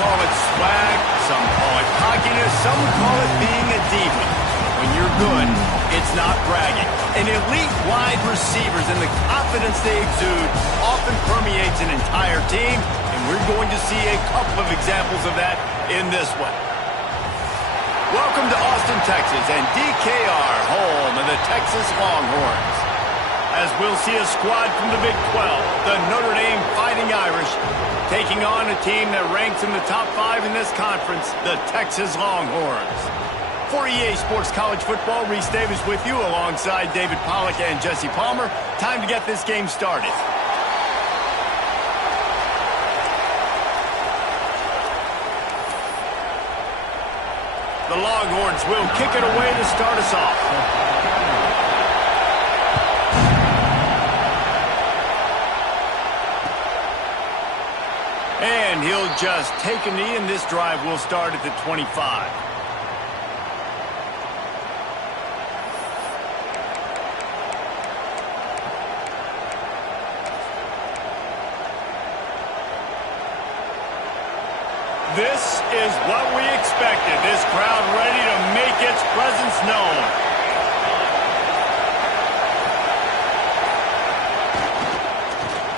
call it swag, some call it cockiness, some call it being a diva. When you're good, it's not bragging. And elite wide receivers and the confidence they exude often permeates an entire team, and we're going to see a couple of examples of that in this one. Welcome to Austin, Texas, and DKR, home of the Texas Longhorns. As we'll see a squad from the Big 12, the Notre Dame Fighting Irish, taking on a team that ranks in the top 5 in this conference, the Texas Longhorns. For EA Sports College Football, Reese Davis with you alongside David Pollack and Jesse Palmer. Time to get this game started. The Longhorns will kick it away to start us off. And he'll just take a knee, and this drive will start at the 25. This is what we expected. This crowd ready to make its presence known.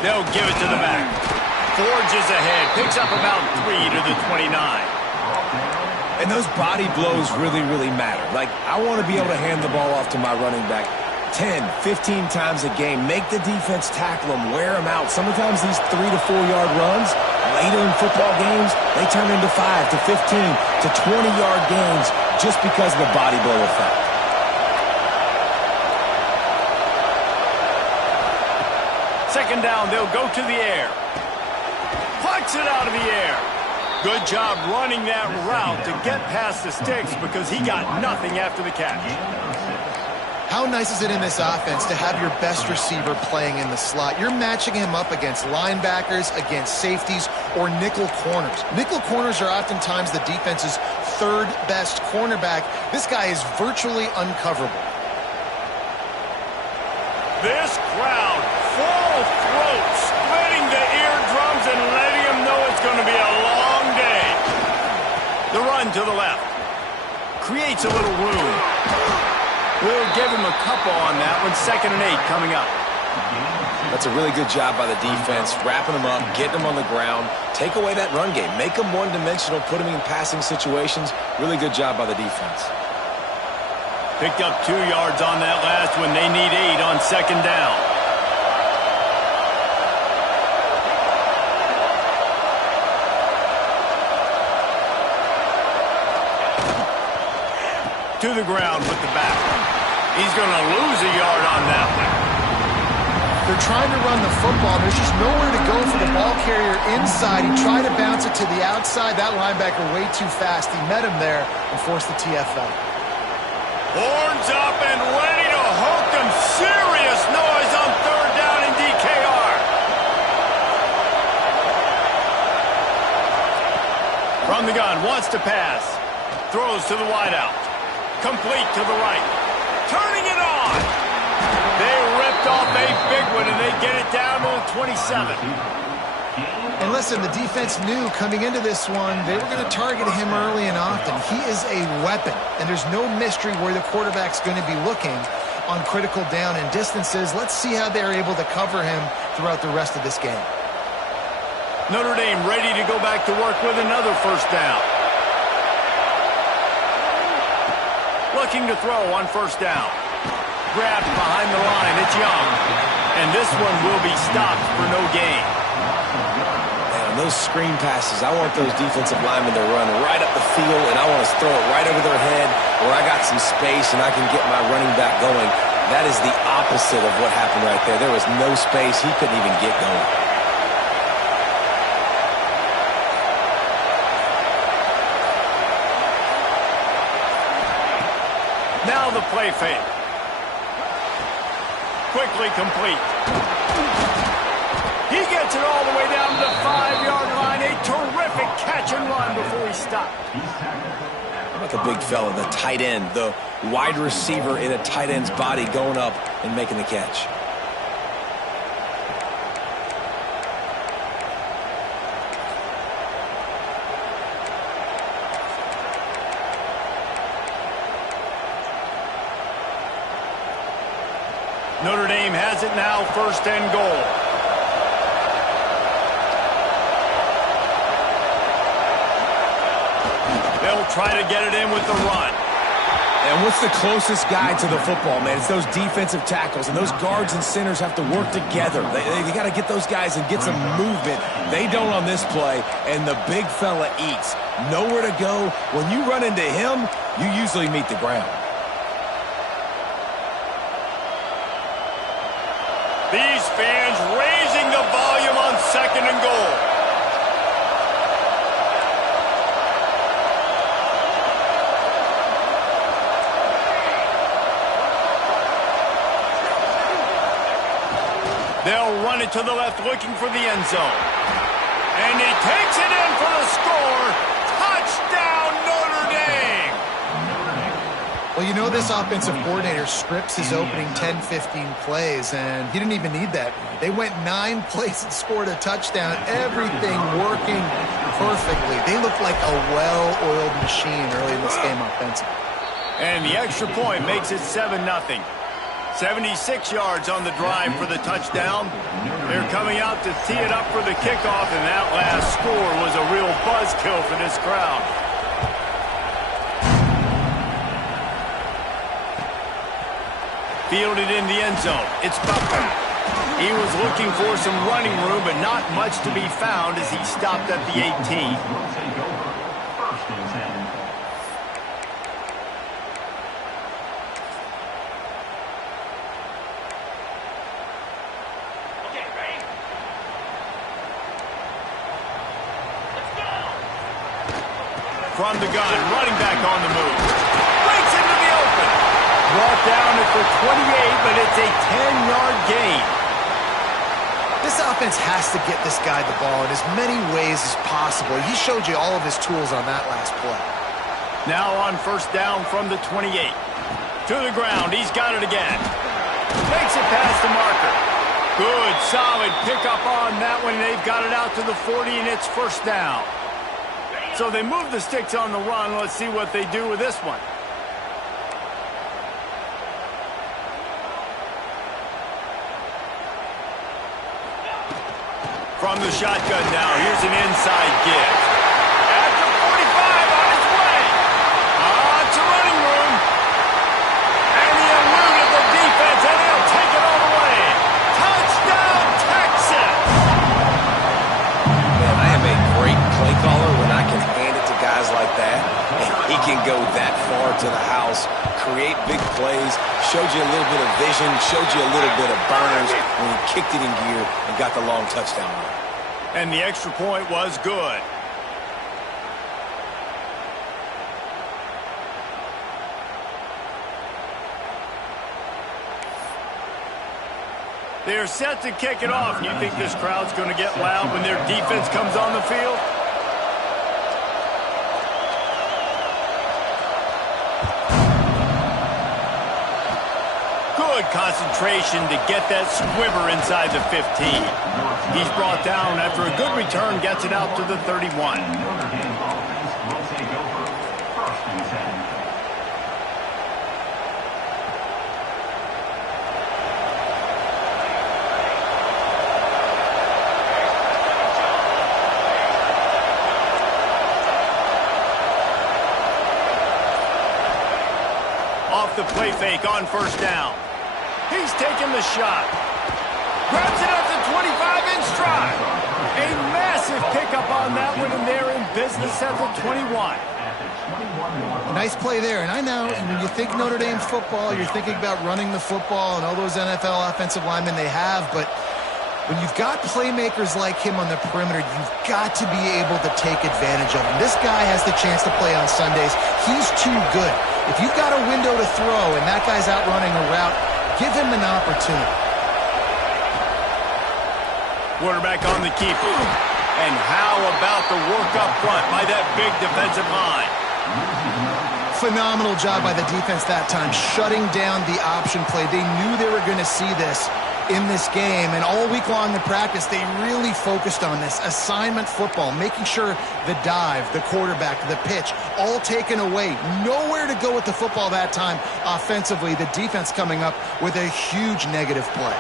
They'll give it to the back. Forges ahead. Picks up about 3 to the 29. And those body blows really, really matter. Like, I want to be able to hand the ball off to my running back 10, 15 times a game. Make the defense tackle them, wear them out. Sometimes these 3 to 4 yard runs, later in football games, they turn into 5 to 15 to 20-yard gains just because of the body blow effect. Second down, they'll go to the air. Plucks it out of the air. Good job running that route to get past the sticks because he got nothing after the catch. How nice is it in this offense to have your best receiver playing in the slot? You're matching him up against linebackers, against safeties, or nickel corners. Nickel corners are oftentimes the defense's third best cornerback. This guy is virtually uncoverable. This crowd, full throat, splitting the eardrums and letting him know it's going to be a long day. The run to the left. Creates a little room. We'll give him a couple on that one. 2nd and 8 coming up. That's a really good job by the defense, wrapping them up, getting them on the ground. Take away that run game. Make them one-dimensional, put them in passing situations. Really good job by the defense. Picked up 2 yards on that last one. They need 8 on 2nd down. To the ground with the back. He's going to lose a yard on that one. They're trying to run the football. There's just nowhere to go for the ball carrier inside. He tried to bounce it to the outside. That linebacker way too fast. He met him there and forced the TFL. Horns up and ready to hook them. Serious noise on 3rd down in DKR. From the gun, wants to pass. Throws to the wideout. Complete to the right. Turning it on. They ripped off a big one, and they get it down to the 27. And listen, the defense knew coming into this one, they were going to target him early and often. He is a weapon, and there's no mystery where the quarterback's going to be looking on critical down and distances. Let's see how they're able to cover him throughout the rest of this game. Notre Dame ready to go back to work with another 1st down. Looking to throw on 1st down. Grabbed behind the line. It's Young. And this one will be stopped for no gain. Man, on those screen passes, I want those defensive linemen to run right up the field, and I want to throw it right over their head where I got some space and I can get my running back going. That is the opposite of what happened right there. There was no space. He couldn't even get going. Now the play fake. Quickly complete. He gets it all the way down to the 5-yard line. A terrific catch and run before he stopped. How about the big fella, the tight end, the wide receiver in a tight end's body going up and making the catch. Notre Dame has it now, 1st and goal. They'll try to get it in with the run. And what's the closest guy to the football, man? It's those defensive tackles, and those guards and centers have to work together. They got to get those guys and get some movement. They don't on this play, and the big fella eats. Nowhere to go. When you run into him, you usually meet the ground. These fans raising the volume on 2nd and goal. They'll run it to the left, looking for the end zone. And he takes it in for the score. Touchdown, Notre Dame! Well, you know this offensive coordinator scripts his opening 10, 15 plays, and he didn't even need that. They went 9 plays and scored a touchdown. Everything working perfectly. They look like a well-oiled machine early in this game offensively. And the extra point makes it 7-0. 76 yards on the drive for the touchdown. They're coming out to tee it up for the kickoff, and that last score was a real buzzkill for this crowd. Fielded in the end zone. It's Butler. He was looking for some running room, but not much to be found as he stopped at the 18. From the gun, running back on the move. Breaks into the open. Brought down at the 28, but it's a 10-yard gain. This offense has to get this guy the ball in as many ways as possible. He showed you all of his tools on that last play. Now on 1st down from the 28. To the ground, he's got it again. Makes it past the marker. Good, solid pickup on that one. They've got it out to the 40, and it's 1st down. So they move the sticks on the run. Let's see what they do with this one. From the shotgun now, here's an inside give. At the 45, on his way. It's a running room. And he eluded the defense, and he'll take it all the way. Touchdown, Texas! Man, I am a great play caller when I can hand it to guys like that. And he can go that far to the house, create big plays, showed you a little bit of vision, showed you a little bit of burners when he kicked it in gear and got the long touchdown run. And the extra point was good. They're set to kick it off. You think this crowd's going to get loud when their defense comes on the field? Good concentration to get that squibber inside the 15. He's brought down after a good return, gets it out to the 31. Off the play fake on 1st down. He's taking the shot. Grabs it up to 25 in stride. A massive pickup on that one, and they're in business at the 21. Nice play there. And I know when you think Notre Dame football, you're thinking about running the football and all those NFL offensive linemen they have. But when you've got playmakers like him on the perimeter, you've got to be able to take advantage of him. This guy has the chance to play on Sundays. He's too good. If you've got a window to throw and that guy's out running a route, give him an opportunity. Quarterback on the keeper. And how about the work up front by that big defensive line? Phenomenal job by the defense that time, shutting down the option play. They knew they were going to see this in this game, and all week long in practice, they really focused on this assignment football, making sure the dive, the quarterback, the pitch, all taken away. Nowhere to go with the football that time offensively. The defense coming up with a huge negative play.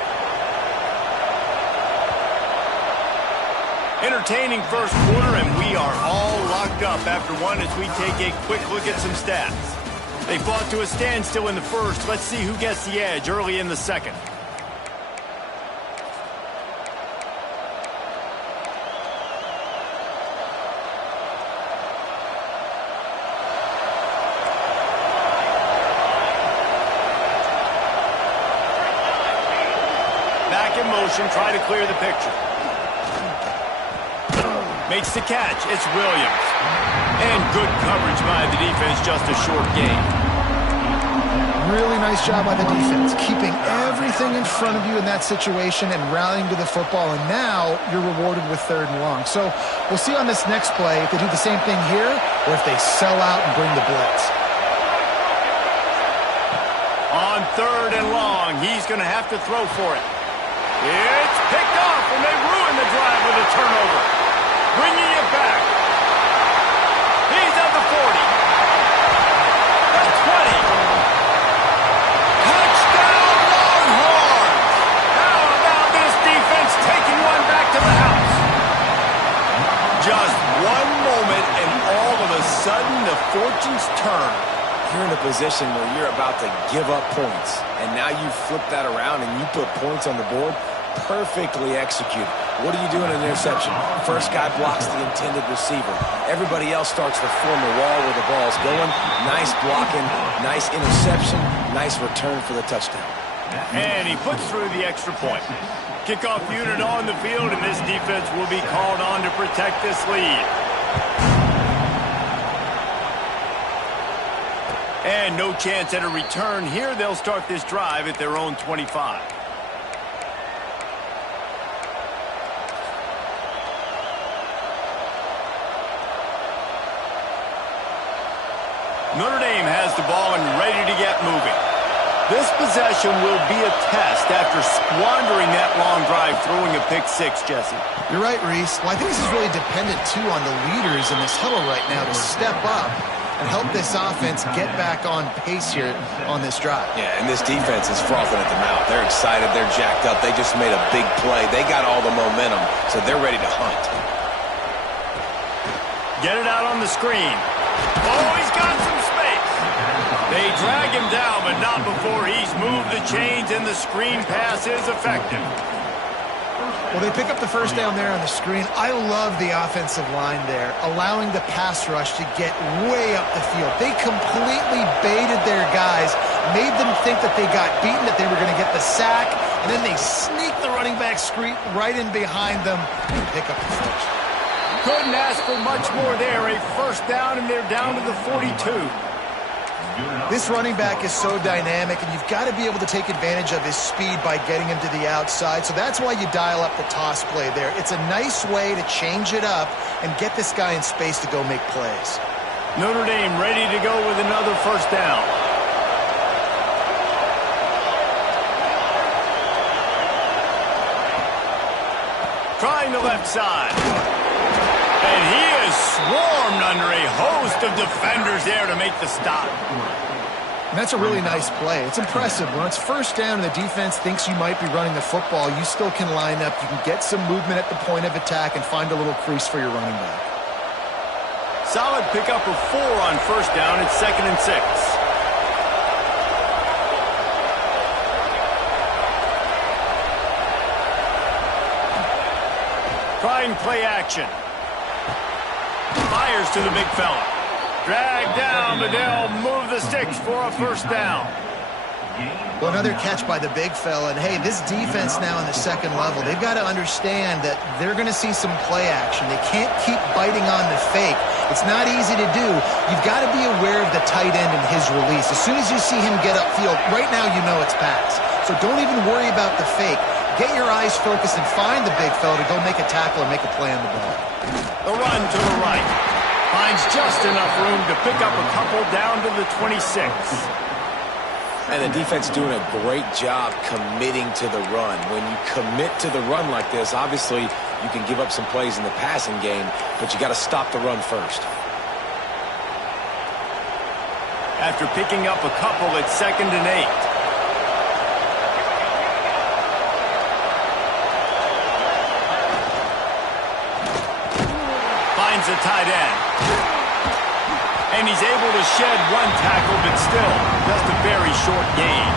Entertaining first quarter, and we are all locked up after one as we take a quick look at some stats. They fought to a standstill in the first. Let's see who gets the edge early in the second. Back in motion, try to clear the picture. Makes the catch. It's Williams. And good coverage by the defense, just a short gain. Really nice job by the defense, keeping everything in front of you in that situation and rallying to the football, and now you're rewarded with 3rd and long. So we'll see on this next play if they do the same thing here or if they sell out and bring the blitz. On 3rd and long, he's going to have to throw for it. It's picked off, and they ruin the drive with a turnover. Bringing it back. He's at the 40. The 20. Touchdown, Longhorns! How about this defense taking one back to the house? Just one moment, and all of a sudden, the fortunes turn. You're in a position where you're about to give up points, and now you flip that around and you put points on the board. Perfectly executed. What do you do in an interception? First guy blocks the intended receiver. Everybody else starts to form a wall where the ball's going. Nice blocking, nice interception, nice return for the touchdown. And he puts through the extra point. Kickoff unit on the field, and this defense will be called on to protect this lead. And no chance at a return here. They'll start this drive at their own 25. Notre Dame has the ball and ready to get moving. This possession will be a test after squandering that long drive, throwing a pick 6, Jesse. You're right, Reese. Well, I think this is really dependent, too, on the leaders in this huddle right now to step up and help this offense get back on pace here on this drive. Yeah, and this defense is frothing at the mouth. They're excited. They're jacked up. They just made a big play. They got all the momentum, so they're ready to hunt. Get it out on the screen. Oh, he's got some space. They drag him down, but not before he's moved the chains, and the screen pass is effective. Well, they pick up the first down there on the screen. I love the offensive line there, allowing the pass rush to get way up the field. They completely baited their guys, made them think that they got beaten, that they were going to get the sack, and then they sneak the running back screen right in behind them and pick up the first. Couldn't ask for much more there. A first down, and they're down to the 42. This running back is so dynamic, and you've got to be able to take advantage of his speed by getting him to the outside. So that's why you dial up the toss play there. It's a nice way to change it up and get this guy in space to go make plays. Notre Dame ready to go with another first down. Trying the left side. And he is swarmed under a host of defenders there to make the stop. And that's a really nice play. It's impressive. When it's first down and the defense thinks you might be running the football, you still can line up. You can get some movement at the point of attack and find a little crease for your running back. Solid pickup of 4 on first down. It's 2nd and 6. Trying play action. Fires to the big fella. Dragged down, but they'll move the sticks for a first down. Well, another catch by the big fella. And, hey, this defense now in the second level, they've got to understand that they're going to see some play action. They can't keep biting on the fake. It's not easy to do. You've got to be aware of the tight end and his release. As soon as you see him get upfield, right now you know it's pass. So don't even worry about the fake. Get your eyes focused and find the big fella to go make a tackle or make a play on the ball. The run to the right. Finds just enough room to pick up a couple down to the 26. And the defense doing a great job committing to the run. When you commit to the run like this, obviously you can give up some plays in the passing game, but you got to stop the run first. After picking up a couple, it's 2nd and 8. Finds a tight end. And he's able to shed one tackle, but still just a very short gain.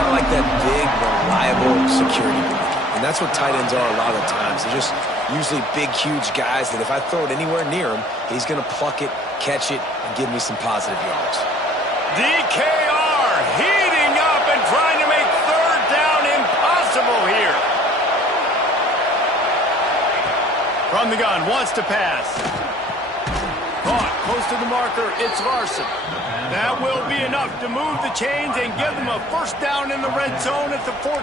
Kind of like that big, reliable security blanket. And that's what tight ends are a lot of the times. They're just usually big, huge guys that if I throw it anywhere near him, he's going to pluck it, catch it, and give me some positive yards. DKR heating up and trying to make 3rd down impossible here. From the gun, wants to pass. Caught, close to the marker, it's Larson. That will be enough to move the chains and give them a 1st down in the red zone at the 14.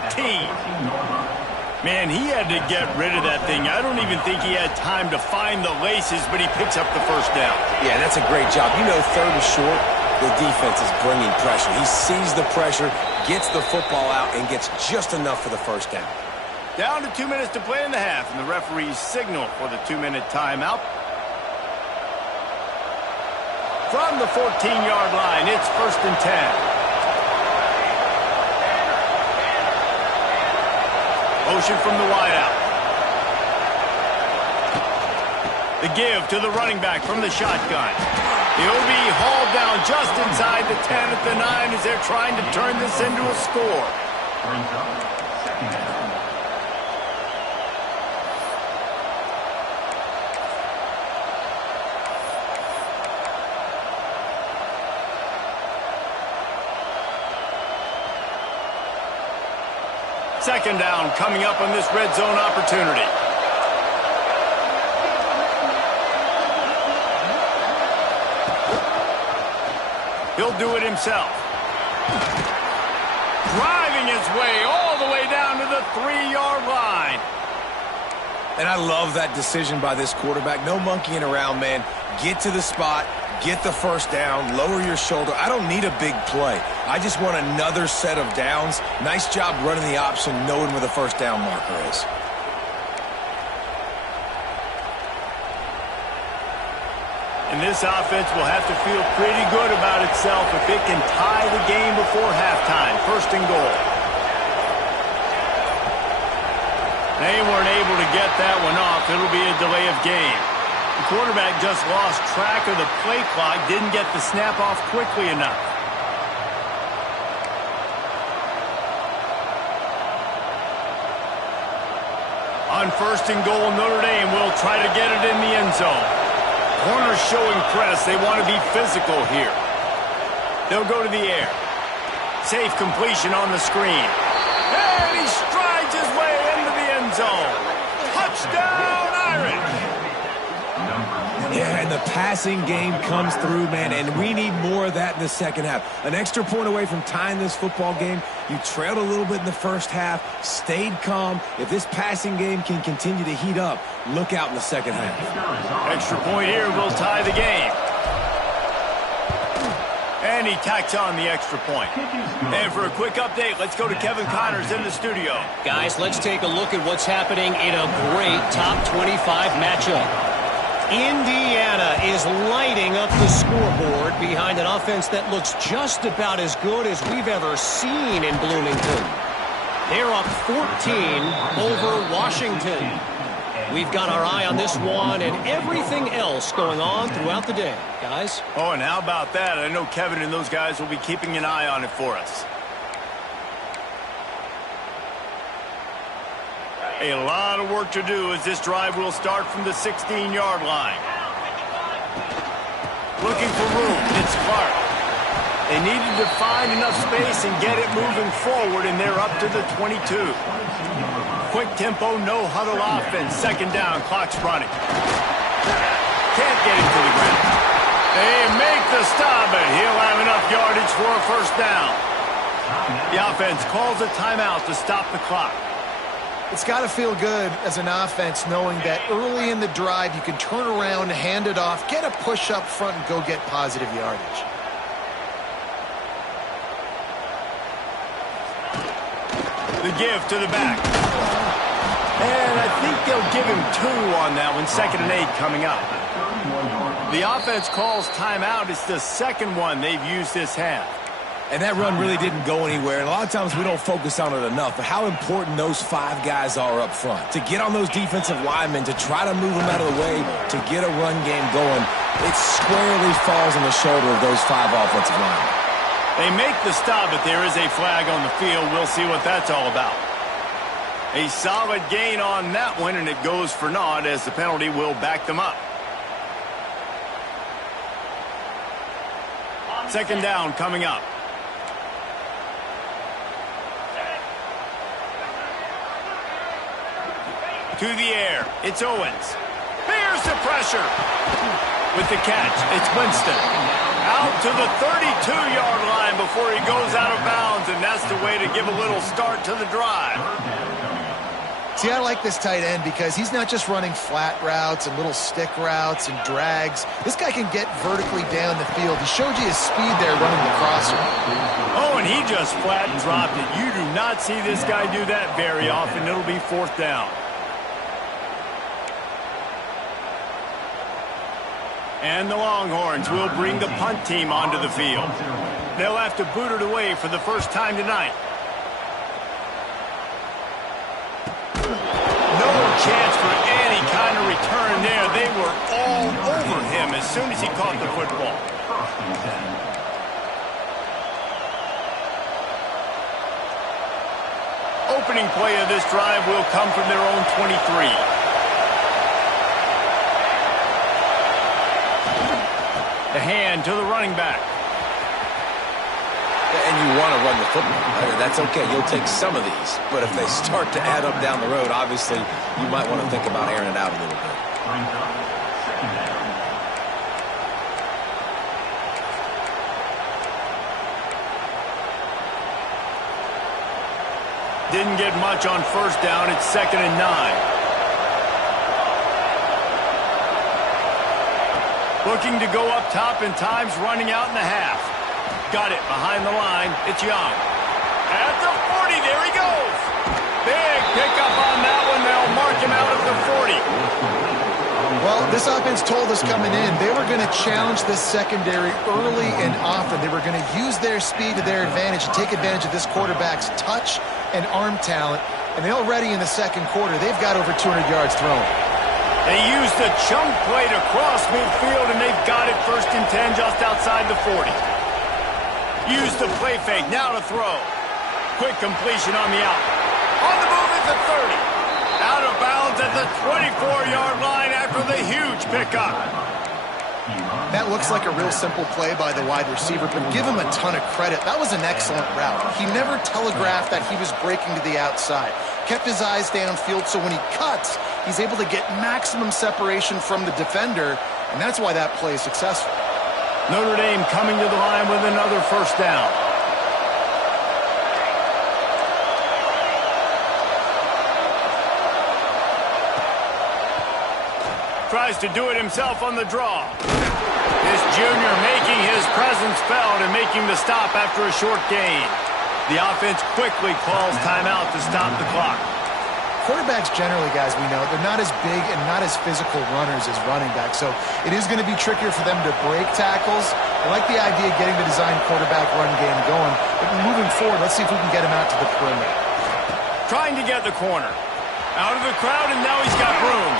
Man, he had to get rid of that thing. I don't even think he had time to find the laces, but he picks up the 1st down. Yeah, that's a great job. You know, 3rd and short, the defense is bringing pressure. He sees the pressure, gets the football out, and gets just enough for the 1st down. Down to 2 minutes to play in the half, and the referees signal for the 2-minute timeout. From the 14-yard line, it's 1st and 10. Motion from the wideout. The give to the running back from the shotgun. He'll be hauled down just inside the 10 at the 9 as they're trying to turn this into a score. Second down coming up on this red zone opportunity. He'll do it himself. Driving his way all the way down to the 3-yard line. And I love that decision by this quarterback. No monkeying around, man. Get to the spot, get the 1st down, lower your shoulder. I don't need a big play. I just want another set of downs. Nice job running the option, knowing where the 1st down marker is. And this offense will have to feel pretty good about itself if it can tie the game before halftime. 1st and goal. They weren't able to get that one off. It'll be a delay of game. The quarterback just lost track of the play clock, didn't get the snap off quickly enough. On 1st and goal, Notre Dame will try to get it in the end zone. Corners showing press. They want to be physical here. They'll go to the air. Safe completion on the screen. And he strides his way into the end zone. Touchdown, Irish! Yeah, and the passing game comes through, man, and we need more of that in the 2nd half. An extra point away from tying this football game. You trailed a little bit in the 1st half, stayed calm. If this passing game can continue to heat up, look out in the 2nd half. Extra point here will tie the game. And he tacks on the extra point. And for a quick update, let's go to Kevin Connors in the studio. Guys, let's take a look at what's happening in a great top 25 matchup. Indiana is lighting up the scoreboard behind an offense that looks just about as good as we've ever seen in Bloomington. They're up 14 over Washington. We've got our eye on this one and everything else going on throughout the day, guys. Oh, and how about that? I know Kevin and those guys will be keeping an eye on it for us. A lot of work to do as this drive will start from the 16-yard line. Looking for room. It's Clark. They needed to find enough space and get it moving forward, and they're up to the 22. Quick tempo, no huddle offense. 2nd down, clock's running. Can't get him to the ground. They make the stop, but he'll have enough yardage for a 1st down. The offense calls a timeout to stop the clock. It's got to feel good as an offense knowing that early in the drive you can turn around, hand it off, get a push up front, and go get positive yardage. The give to the back. And I think they'll give him 2 on that one. 2nd and 8 coming up. The offense calls timeout. It's the second one they've used this half. And that run really didn't go anywhere. And a lot of times we don't focus on it enough. But how important those 5 guys are up front. To get on those defensive linemen, to try to move them out of the way, to get a run game going, it squarely falls on the shoulder of those 5 offensive linemen. They make the stop, but there is a flag on the field. We'll see what that's all about. A solid gain on that one, and it goes for naught as the penalty will back them up. 2nd down coming up. To the air. It's Owens. Here's the pressure. With the catch, it's Winston. Out to the 32-yard line before he goes out of bounds, and that's the way to give a little start to the drive. See, I like this tight end because he's not just running flat routes and little stick routes and drags. This guy can get vertically down the field. He showed you his speed there running the crosser. Oh, and he just flat dropped it. You do not see this guy do that very often. It'll be 4th down. And the Longhorns will bring the punt team onto the field. They'll have to boot it away for the first time tonight. No chance for any kind of return there. They were all over him as soon as he caught the football. Opening play of this drive will come from their own 23. The hand to the running back. And you want to run the football. That's okay. You'll take some of these. But if they start to add up down the road, obviously, you might want to think about airing it out a little bit. Didn't get much on 1st down. It's 2nd and 9. Looking to go up top in times, running out in the half. Got it behind the line. It's Young. At the 40, there he goes. Big pickup on that one. They'll mark him out of the 40. Well, this offense told us coming in they were going to challenge this secondary early and often. They were going to use their speed to their advantage and take advantage of this quarterback's touch and arm talent. And they already in the 2nd quarter, they've got over 200 yards thrown. They used the chunk play to cross midfield, and they've got it 1st and 10 just outside the 40. Use the play fake, now to throw. Quick completion on the out. On the move at the 30. Out of bounds at the 24-yard line after the huge pickup. That looks like a real simple play by the wide receiver, but give him a ton of credit. That was an excellent route. He never telegraphed that he was breaking to the outside. Kept his eyes downfield, so when he cuts, he's able to get maximum separation from the defender, and that's why that play is successful. Notre Dame coming to the line with another 1st down. Tries to do it himself on the draw. This junior making his presence felt and making the stop after a short gain. The offense quickly calls timeout to stop the clock. Quarterbacks generally, guys, we know, they're not as big and not as physical runners as running backs, so it is going to be trickier for them to break tackles. I like the idea of getting the design quarterback run game going, but moving forward, let's see if we can get him out to the perimeter. Trying to get the corner. Out of the crowd, and now he's got room.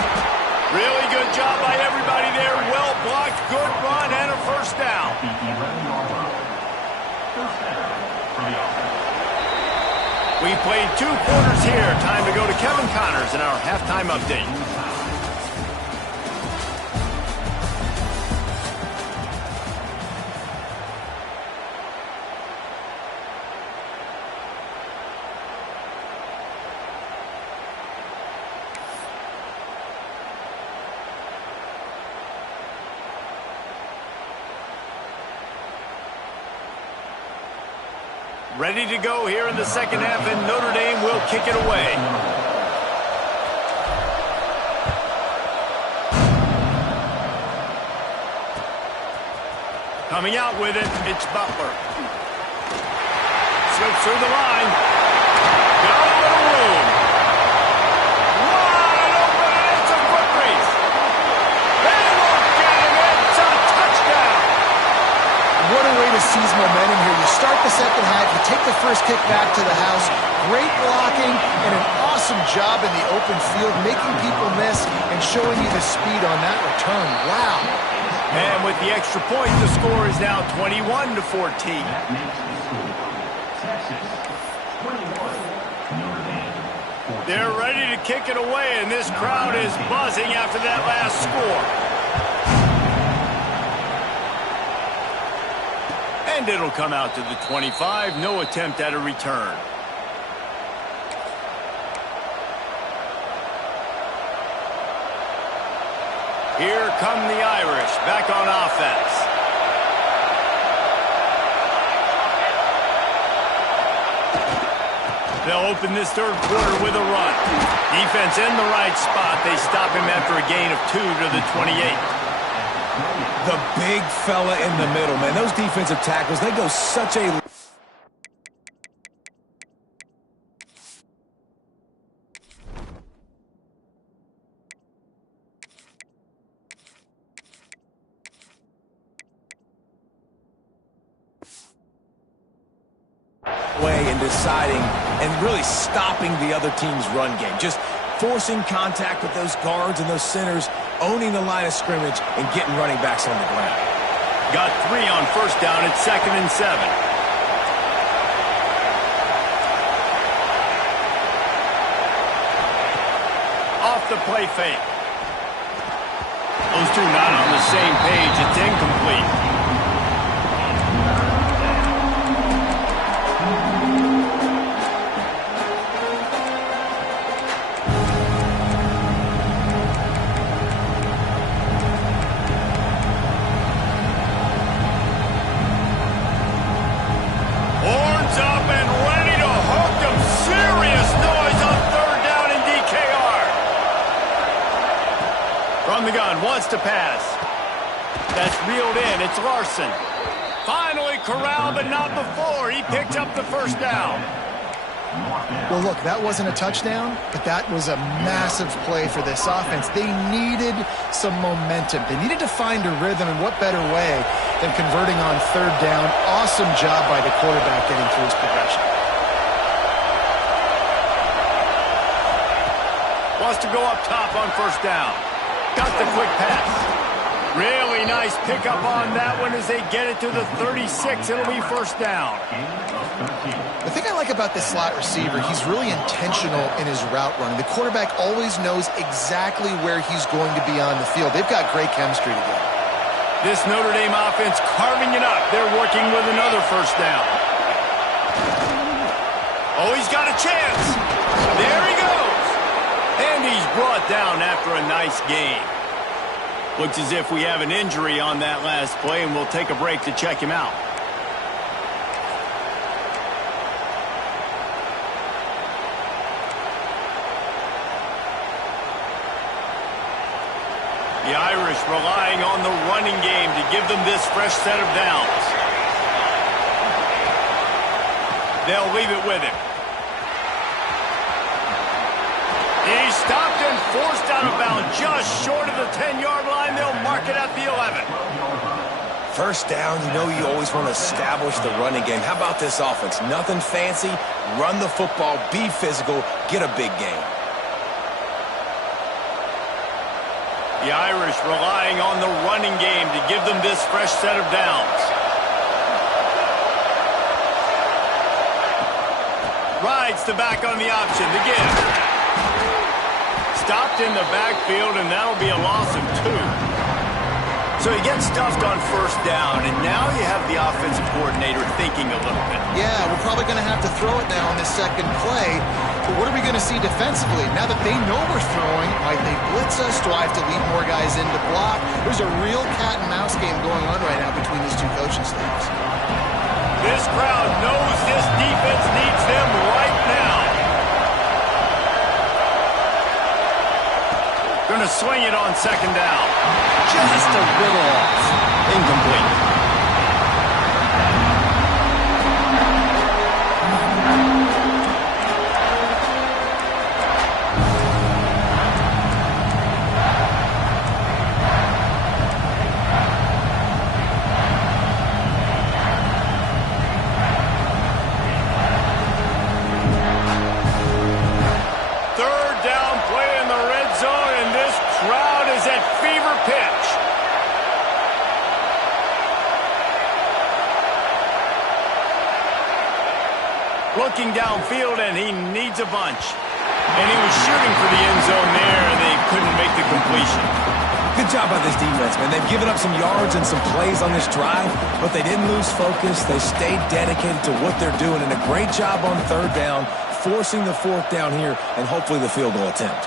Really good job by everybody there. Well blocked, good run, and a 1st down. We played 2 quarters here. Time to go to Kevin Connors in our halftime update. Ready to go here in the 2nd half, and Notre Dame will kick it away. Coming out with it, it's Butler. Slips through the line. Got momentum here. You start the second half, you take the first kick back to the house. Great blocking and an awesome job in the open field, making people miss and showing you the speed on that return. Wow. And with the extra point, the score is now 21-14. They're ready to kick it away, and this crowd is buzzing after that last score. And it'll come out to the 25. No attempt at a return. Here come the Irish back on offense. They'll open this third quarter with a run. Defense in the right spot. They stop him after a gain of 2 to the 28. The big fella in the middle, man. Those defensive tackles, they go such a... way in deciding and really stopping the other team's run game. Just forcing contact with those guards and those centers, owning the line of scrimmage, and getting running backs on the ground. Got 3 on first down at 2nd and 7. Off the play fake. Those two not on the same page. It's incomplete. From the gun, wants to pass. That's reeled in. It's Larson. Finally corralled, but not before. He picked up the first down. Well, look, that wasn't a touchdown, but that was a massive play for this offense. They needed some momentum. They needed to find a rhythm, and what better way than converting on third down. Awesome job by the quarterback getting through his progression. Wants to go up top on first down. Got the quick pass. Really nice pickup on that one as they get it to the 36. It'll be first down. The thing I like about this slot receiver, he's really intentional in his route running. The quarterback always knows exactly where he's going to be on the field. They've got great chemistry together. This Notre Dame offense carving it up. They're working with another first down. Oh, he's got a chance. There he goes. And he's brought down after a nice gain. Looks as if we have an injury on that last play, and we'll take a break to check him out. The Irish relying on the running game to give them this fresh set of downs. They'll leave it with him. He stopped and forced out of bounds just short of the 10-yard line. They'll mark it at the 11. First down, you know you always want to establish the running game. How about this offense? Nothing fancy. Run the football, be physical, get a big gain. The Irish relying on the running game to give them this fresh set of downs. Rides the back on the option to give. Stopped in the backfield, and that'll be a loss of 2. So he gets stuffed on first down, and now you have the offensive coordinator thinking a little bit. Yeah, we're probably going to have to throw it now on this second play. But what are we going to see defensively? Now that they know we're throwing, might they blitz us? Do I have to lead more guys in to block? There's a real cat and mouse game going on right now between these two coaching staffs. This crowd knows this defense needs them right now. Going to swing it on second down. Just a little off. Incomplete. Looking downfield, and he needs a bunch. And he was shooting for the end zone there, and they couldn't make the completion. Good job by this defense, man. They've given up some yards and some plays on this drive, but they didn't lose focus. They stayed dedicated to what they're doing, and a great job on third down, forcing the fourth down here, and hopefully the field goal attempt.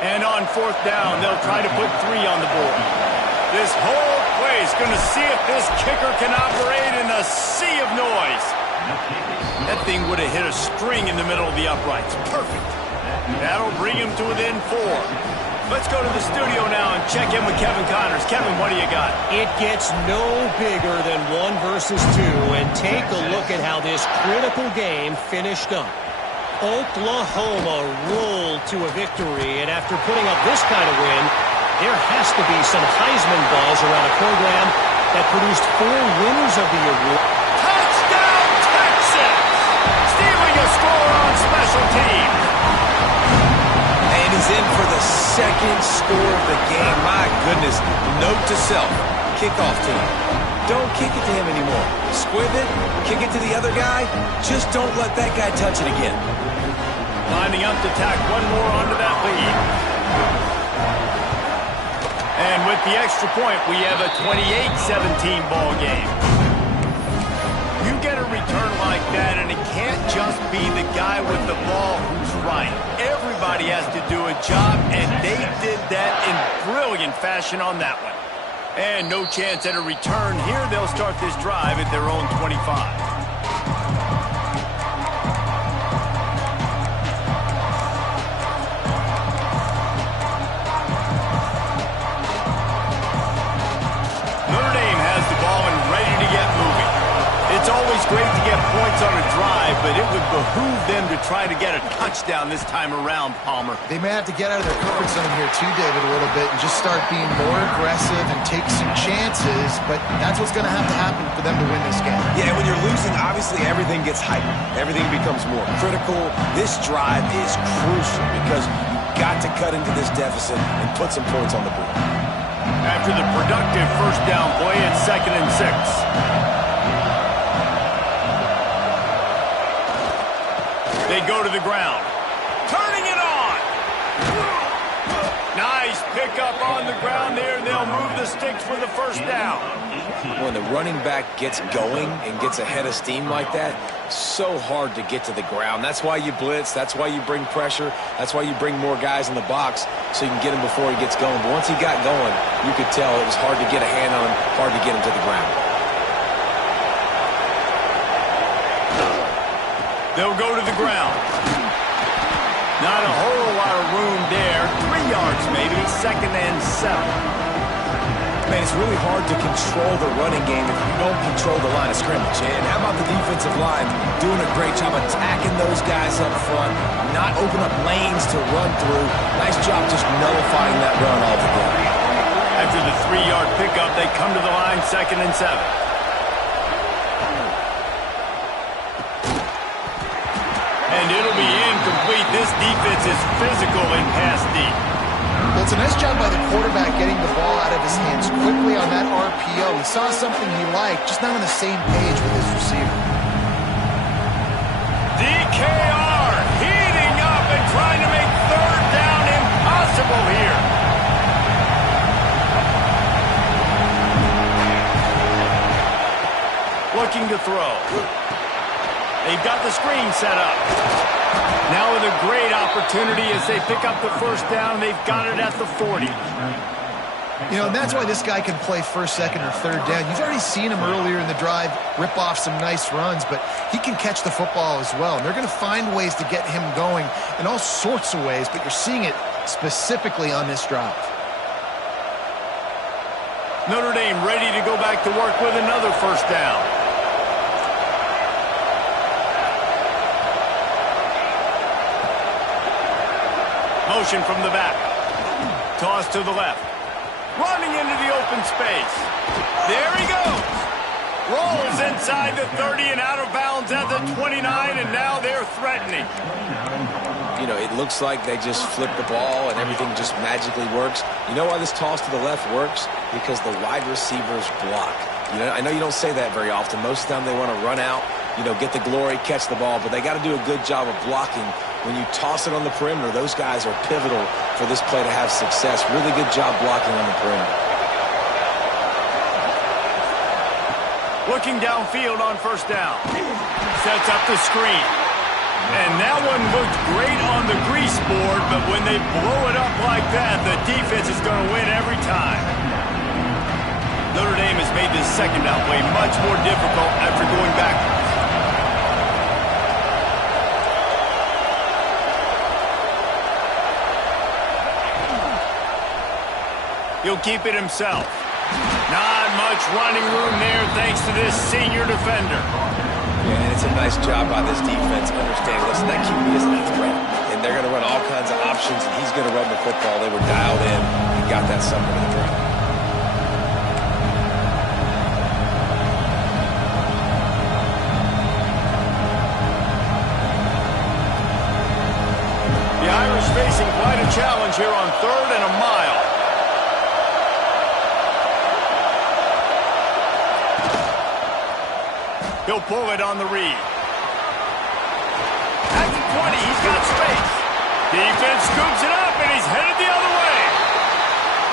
And on fourth down, they'll try to put 3 on the board. This whole place going to see if this kicker can operate in a sea of noise. That thing would have hit a string in the middle of the uprights. Perfect. That'll bring him to within 4. Let's go to the studio now and check in with Kevin Connors. Kevin, what do you got? It gets no bigger than 1 versus 2, and take a look at how this critical game finished up. Oklahoma rolled to a victory, and after putting up this kind of win, there has to be some Heisman buzz around a program that produced 4 winners of the award. Touchdown, Texas! Stealing a score on special teams. And he's in for the second score of the game. My goodness. Note to self. Kickoff team. Don't kick it to him anymore. Squib it. Kick it to the other guy. Just don't let that guy touch it again. Lining up to tack one more onto that lead. And with the extra point, we have a 28-17 ball game. You get a return like that, and it can't just be the guy with the ball who's right. Everybody has to do a job, and they did that in brilliant fashion on that one. And no chance at a return here. They'll start this drive at their own 25. It's always great to get points on a drive, but it would behoove them to try to get a touchdown this time around, Palmer. They may have to get out of their comfort zone here too, David, a little bit and just start being more aggressive and take some chances, but that's what's going to have to happen for them to win this game. Yeah, when you're losing, obviously everything gets hyped. Everything becomes more critical. This drive is crucial because you've got to cut into this deficit and put some points on the board. After the productive first down play, it's 2nd and 6. They go to the ground. Turning it on. Nice pickup on the ground there. They'll move the sticks for the first down. When the running back gets going and gets ahead of steam like that, so hard to get to the ground. That's why you blitz. That's why you bring pressure. That's why you bring more guys in the box so you can get him before he gets going. But once he got going, you could tell it was hard to get a hand on him, hard to get him to the ground. They'll go to the ground. Not a whole lot of room there. 3 yards maybe, 2nd and 7. Man, it's really hard to control the running game if you don't control the line of scrimmage. And how about the defensive line doing a great job attacking those guys up front, not open up lanes to run through. Nice job just nullifying that run altogether. After the 3-yard pickup, they come to the line, 2nd and 7. And it'll be incomplete. This defense is physical in pass deep. Well, it's a nice job by the quarterback getting the ball out of his hands quickly on that RPO. He saw something he liked, just not on the same page with his receiver. DKR heating up and trying to make third down impossible here. Looking to throw. They've got the screen set up. Now with a great opportunity as they pick up the first down. They've got it at the 40. You know, and that's why this guy can play first, second, or third down. You've already seen him earlier in the drive rip off some nice runs, but he can catch the football as well. And they're going to find ways to get him going in all sorts of ways, but you're seeing it specifically on this drive. Notre Dame ready to go back to work with another first down. Motion from the back. Toss to the left. Running into the open space. There he goes. Rolls inside the 30 and out of bounds at the 29, and now they're threatening. You know, it looks like they just flip the ball and everything just magically works. You know why this toss to the left works? Because the wide receivers block. I know you don't say that very often. Most of the time they want to run out, get the glory, catch the ball, but they got to do a good job of blocking. When you toss it on the perimeter, those guys are pivotal for this play to have success. Really good job blocking on the perimeter. Looking downfield on first down. Sets up the screen. And that one looked great on the grease board, but when they blow it up like that, the defense is going to win every time. Notre Dame has made this second down play much more difficult after going backwards. He'll keep it himself. Not much running room there thanks to this senior defender. Yeah, and it's a nice job by this defense understanding, listen, that QB isn't a threat. And they're going to run all kinds of options, and he's going to run the football. They were dialed in and got that something to the ground. The Irish facing quite a challenge here on 3rd and a mile. He'll pull it on the read. At the 20, he's got space. Defense scoops it up, and he's headed the other way.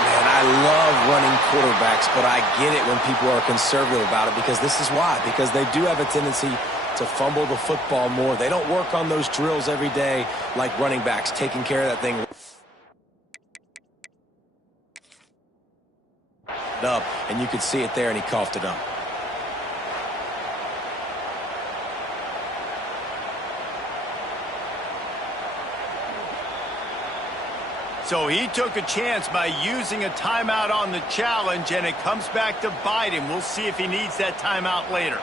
Man, I love running quarterbacks, but I get it when people are conservative about it because this is why. Because they do have a tendency to fumble the football more. They don't work on those drills every day like running backs, taking care of that thing up, and you could see it there, and he coughed it up. So he took a chance by using a timeout on the challenge, and it comes back to bite him. We'll see if he needs that timeout later.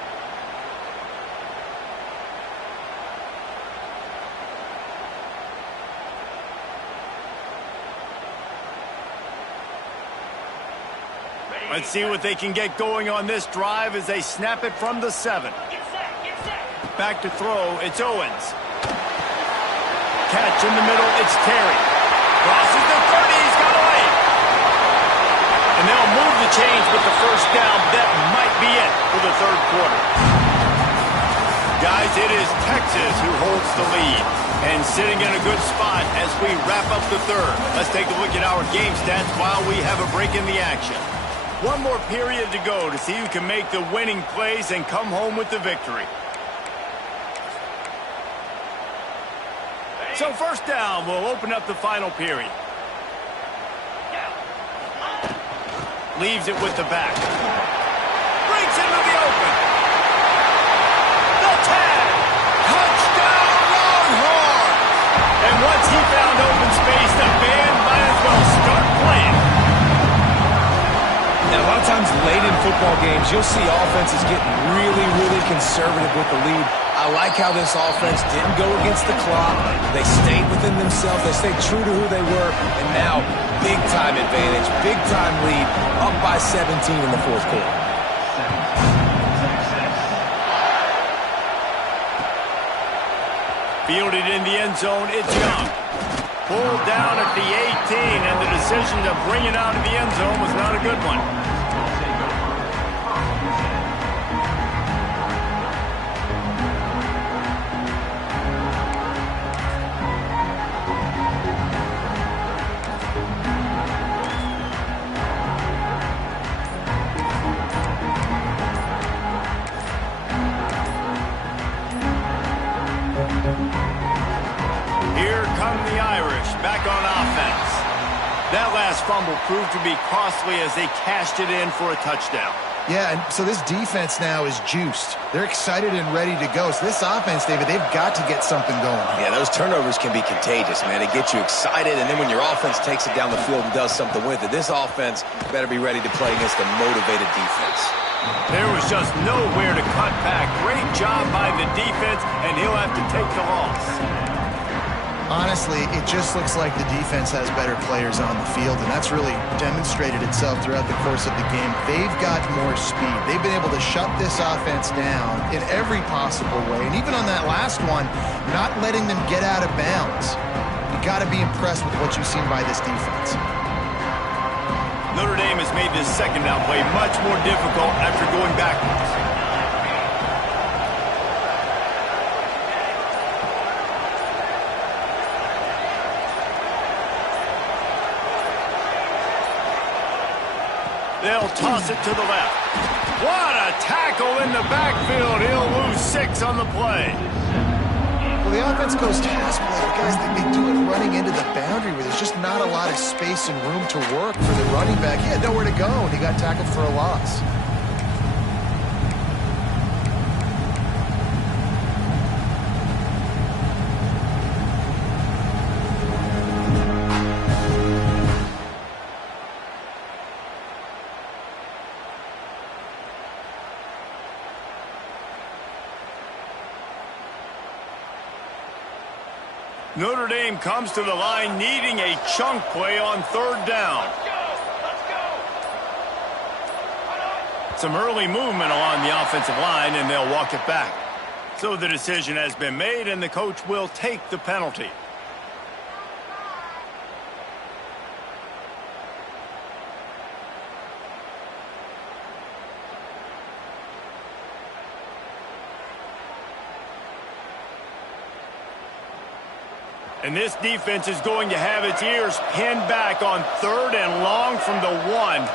Let's see what they can get going on this drive as they snap it from the 7. Back to throw, it's Owens. Catch in the middle, it's Terry. Crosses the 30, he's got away. And they'll move the chains with the first down. That might be it for the 3rd quarter. Guys, it is Texas who holds the lead. And sitting in a good spot as we wrap up the 3rd. Let's take a look at our game stats while we have a break in the action. One more period to go to see who can make the winning plays and come home with the victory. So first down will open up the final period. Leaves it with the back. Breaks into the open. The tag. Touchdown Longhorns. And once he found open space, the band might as well start playing. Now, a lot of times late in football games, you'll see offenses getting really, really conservative with the lead. I like how this offense didn't go against the clock. They stayed within themselves. They stayed true to who they were. And now, big-time advantage, big-time lead, up by 17 in the 4th quarter. Fielded in the end zone, it's Young. Pulled down at the 18, and the decision to bring it out of the end zone was not a good one. Here come the Irish back on offense. That last fumble proved to be costly as they cashed it in for a touchdown. Yeah, and so this defense now is juiced. They're excited and ready to go. So this offense, David, they've got to get something going. Yeah, those turnovers can be contagious, man. They get you excited, and then when your offense takes it down the field and does something with it, this offense better be ready to play against a motivated defense. There was just nowhere to cut back. Great job by the defense, and he'll have to take the loss. Honestly, it just looks like the defense has better players on the field, and that's really demonstrated itself throughout the course of the game. They've got more speed. They've been able to shut this offense down in every possible way, and even on that last one, not letting them get out of bounds. You got to be impressed with what you've seen by this defense. Notre Dame has made this second down play much more difficult after going backwards. They'll toss it to the left. What a tackle in the backfield. He'll lose 6 on the play. Well, the offense goes task play. Guys, they do it running into the boundary where there's just not a lot of space and room to work for the running back. He had nowhere to go, and he got tackled for a loss. Notre Dame comes to the line needing a chunk play on third down. Some early movement along the offensive line, and they'll walk it back. So the decision has been made, and the coach will take the penalty. And this defense is going to have its ears pinned back on third and long from the 1.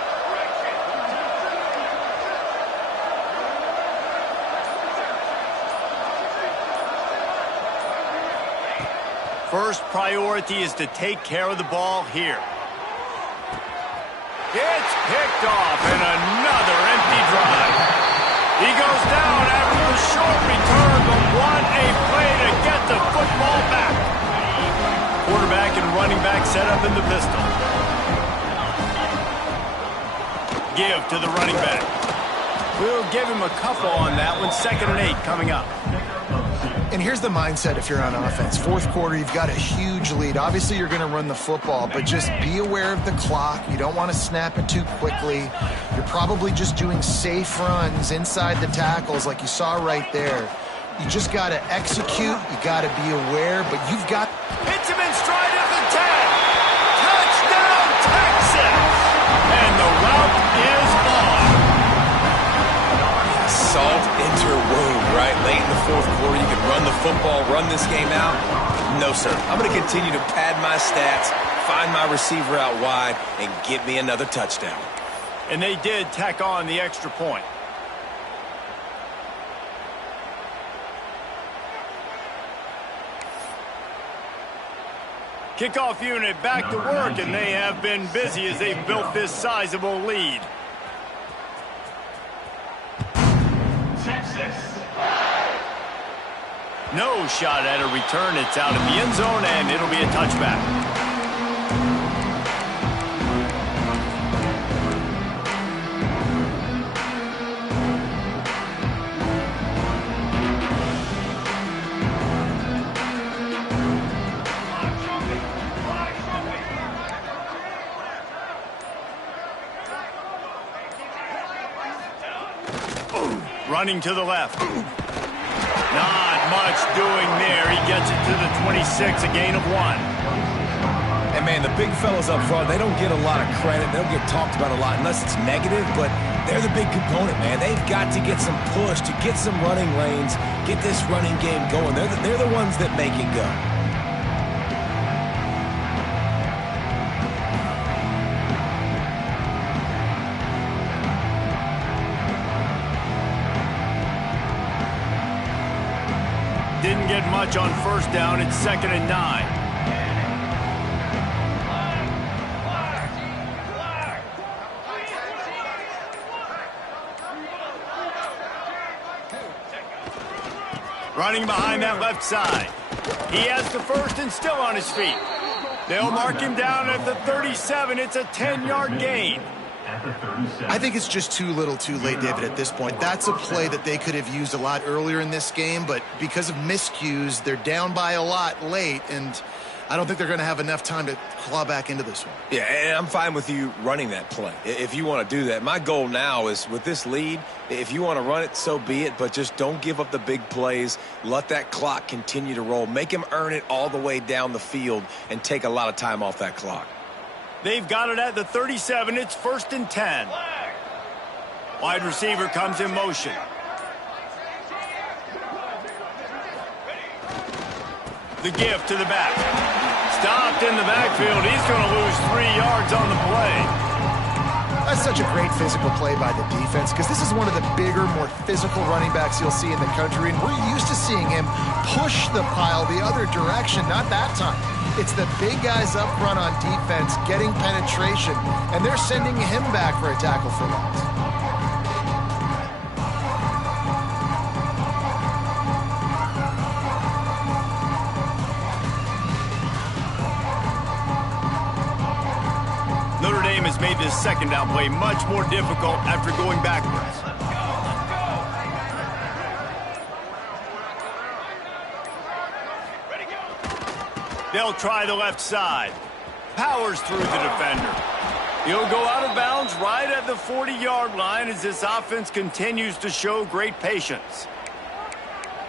First priority is to take care of the ball here. It's picked off, and another empty drive. He goes down after the short return, but what a play to get the football back. Quarterback and running back set up in the pistol. Give to the running back. We'll give him a couple on that one. 2nd and 8 coming up. And here's the mindset if you're on offense. Fourth quarter, you've got a huge lead. Obviously, you're going to run the football, but just be aware of the clock. You don't want to snap it too quickly. You're probably just doing safe runs inside the tackles like you saw right there. You just got to execute. You got to be aware, but you've got... Hits him in stride at the 10. Touchdown, Texas! And the route is on. Salt into her wound, right? Late in the fourth quarter, you can run the football, run this game out. No, sir. I'm going to continue to pad my stats, find my receiver out wide, and get me another touchdown. And they did tack on the extra point. Kickoff unit back to work, and they have been busy as they've built this sizable lead. No shot at a return. It's out of the end zone, and it'll be a touchback. Running to the left. Not much doing there. He gets it to the 26, a gain of 1. And, man, the big fellas up front, they don't get a lot of credit. They don't get talked about a lot unless it's negative, but they're the big component, man. They've got to get some push, to get some running lanes, get this running game going. They're the ones that make it go. Didn't get much on first down. It's 2nd and 9. Running behind that left side. He has the first and still on his feet. They'll mark him down at the 37. It's a 10-yard gain. I think it's just too little too late, David, at this point. That's a play that they could have used a lot earlier in this game, but because of miscues, they're down by a lot late, and I don't think they're going to have enough time to claw back into this one. Yeah, and I'm fine with you running that play if you want to do that. My goal now is with this lead, if you want to run it, so be it, but just don't give up the big plays. Let that clock continue to roll. Make him earn it all the way down the field and take a lot of time off that clock. They've got it at the 37. It's 1st and 10. Wide receiver comes in motion. The give to the back. Stopped in the backfield. He's going to lose 3 yards on the play. That's such a great physical play by the defense because this is one of the bigger, more physical running backs you'll see in the country, and we're used to seeing him push the pile the other direction. Not that time. It's the big guys up front on defense getting penetration, and they're sending him back for a tackle for loss. Notre Dame has made this second down play much more difficult after going backwards. They'll try the left side. Powers through the defender. He'll go out of bounds right at the 40-yard line as this offense continues to show great patience.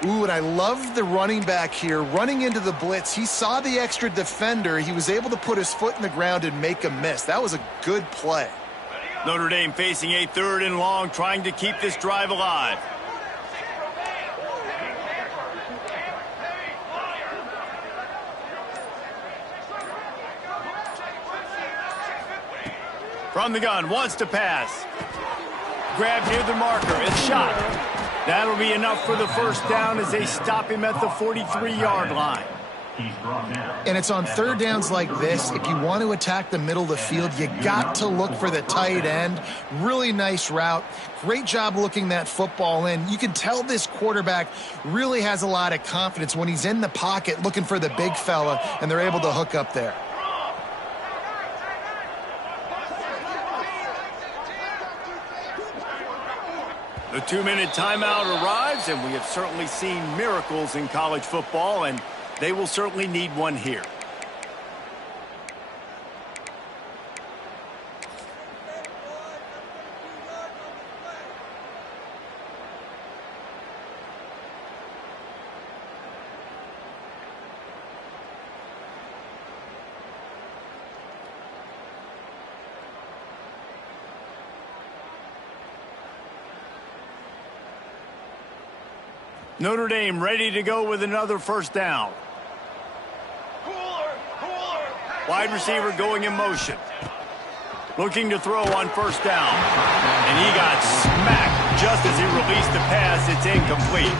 Ooh, and I love the running back here. Running into the blitz, he saw the extra defender. He was able to put his foot in the ground and make a miss. That was a good play. Notre Dame facing a 3rd and long, trying to keep this drive alive. From the gun, wants to pass. Grabbed near the marker, it's shot. That'll be enough for the first down as they stop him at the 43-yard line. And it's on 3rd downs like this. If you want to attack the middle of the field, you got to look for the tight end. Really nice route. Great job looking that football in. You can tell this quarterback really has a lot of confidence when he's in the pocket looking for the big fella, and they're able to hook up there. The 2-minute timeout arrives, and we have certainly seen miracles in college football, and they will certainly need one here. Notre Dame ready to go with another first down. Wide receiver going in motion. Looking to throw on first down. And he got smacked just as he released the pass. It's incomplete.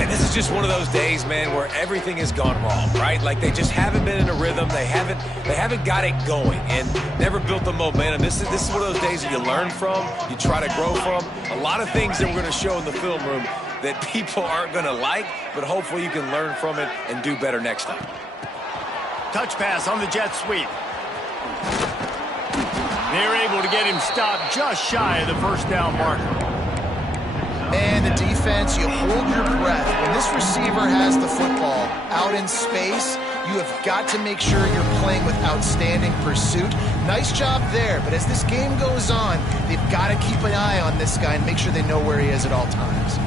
And this is just one of those days, man, where everything has gone wrong, right? Like they just haven't been in a rhythm. They haven't got it going and never built the momentum. This is one of those days that you learn from, you try to grow from. A lot of things that we're going to show in the film room that people aren't going to like, but hopefully you can learn from it and do better next time. Touch pass on the jet sweep. They're able to get him stopped just shy of the first down marker. And the defense, you hold your breath. When this receiver has the football out in space, you have got to make sure you're playing with outstanding pursuit. Nice job there, but as this game goes on, they've got to keep an eye on this guy and make sure they know where he is at all times.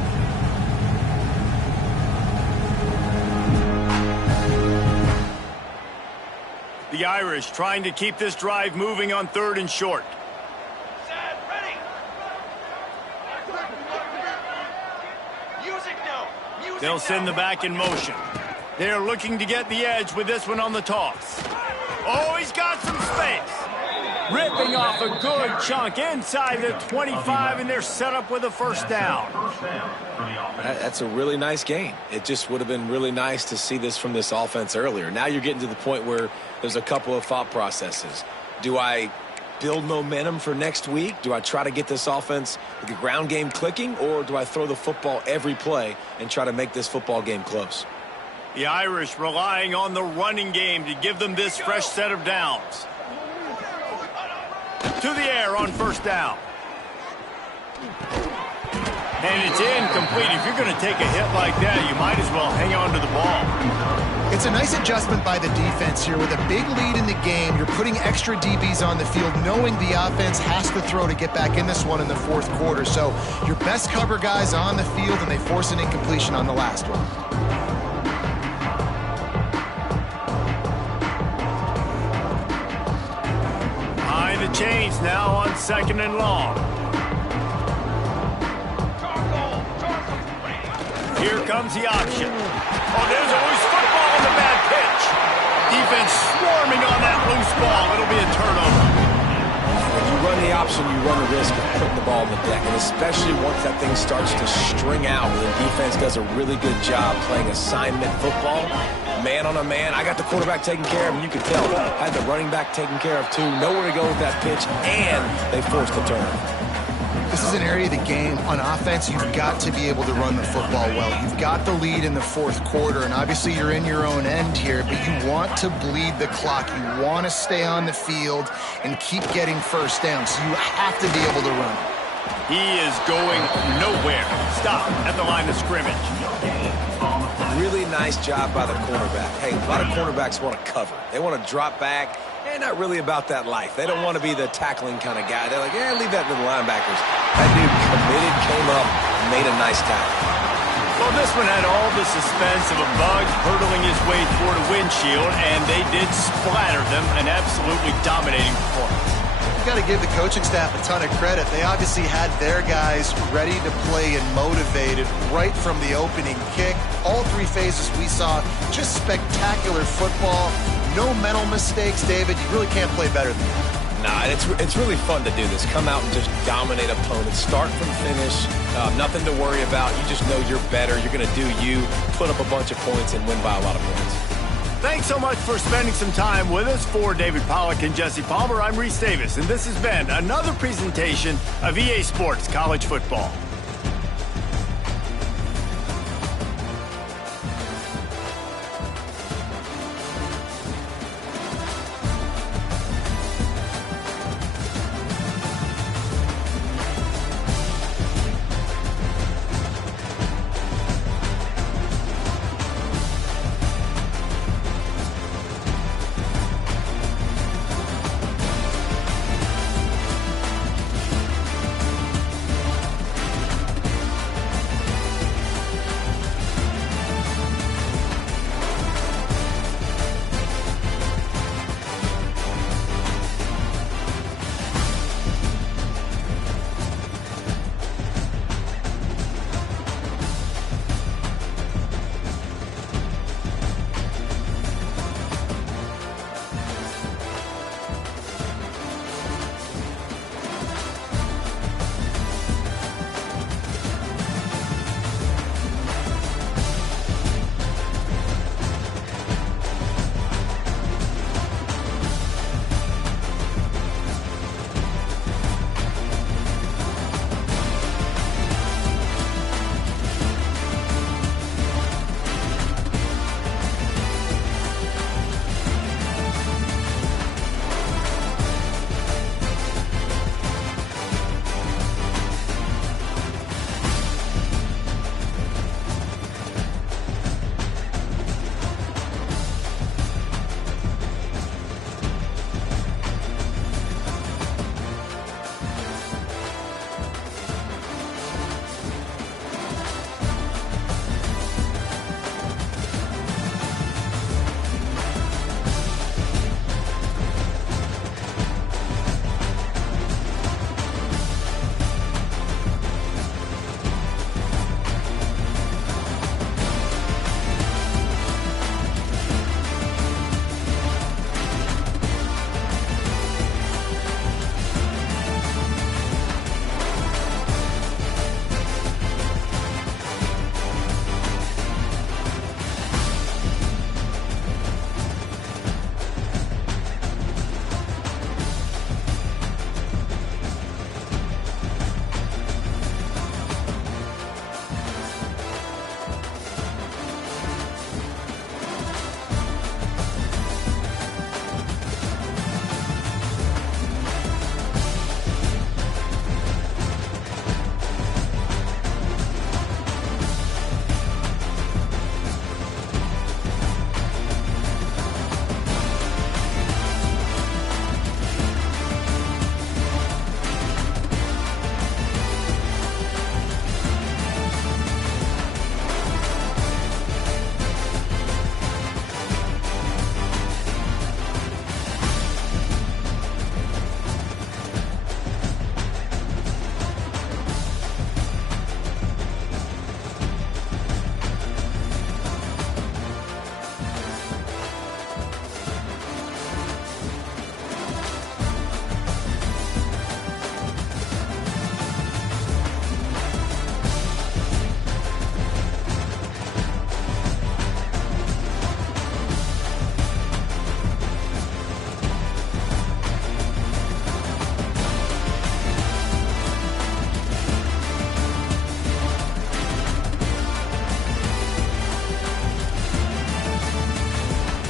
The Irish trying to keep this drive moving on 3rd and short. They'll send the back in motion. They're looking to get the edge with this one on the toss. Oh, he's got some space. Ripping off a good chunk inside the 25, and they're set up with a first down. That's a really nice game. It just would have been really nice to see this from this offense earlier. Now you're getting to the point where there's a couple of thought processes. Do I build momentum for next week? Do I try to get this offense with the ground game clicking, or do I throw the football every play and try to make this football game close? The Irish relying on the running game to give them this fresh set of downs. To the air on first down. And it's incomplete. If you're going to take a hit like that, you might as well hang on to the ball. It's a nice adjustment by the defense here. With a big lead in the game, you're putting extra DBs on the field, knowing the offense has to throw to get back in this one in the 4th quarter. So your best cover guys on the field, and they force an incompletion on the last one. the chains now on 2nd and long. Here comes the option. Oh, there's a loose football on the bad pitch. Defense swarming on that loose ball. It'll be a turnover. When you run the option, you run the risk of putting the ball on the deck, and especially once that thing starts to string out, the defense does a really good job playing assignment football. Man on a man. I got the quarterback taken care of, and you can tell. Had the running back taken care of, too. Nowhere to go with that pitch, and they forced the turnover. This is an area of the game on offense you've got to be able to run the football well. You've got the lead in the 4th quarter, and obviously you're in your own end here, but you want to bleed the clock. You want to stay on the field and keep getting first down, so you have to be able to run. He is going nowhere. Stop at the line of scrimmage. Really nice job by the cornerback. Hey, a lot of cornerbacks want to cover. They want to drop back. They're not really about that life. They don't want to be the tackling kind of guy. They're like, yeah, leave that to the linebackers. That dude committed, came up, made a nice tackle. Well, this one had all the suspense of a bug hurtling his way toward a windshield, and they did splatter them, an absolutely dominating performance. You got to give the coaching staff a ton of credit. They obviously had their guys ready to play and motivated right from the opening kick. All 3 phases we saw, just spectacular football. No mental mistakes, David. You really can't play better than that. Nah, it's really fun to do this. Come out and just dominate opponents. Start from finish. Nothing to worry about. You just know you're better. You're going to do you, put up a bunch of points, and win by a lot of points. Thanks so much for spending some time with us. For David Pollack and Jesse Palmer, I'm Reese Davis, and this has been another presentation of EA Sports College Football.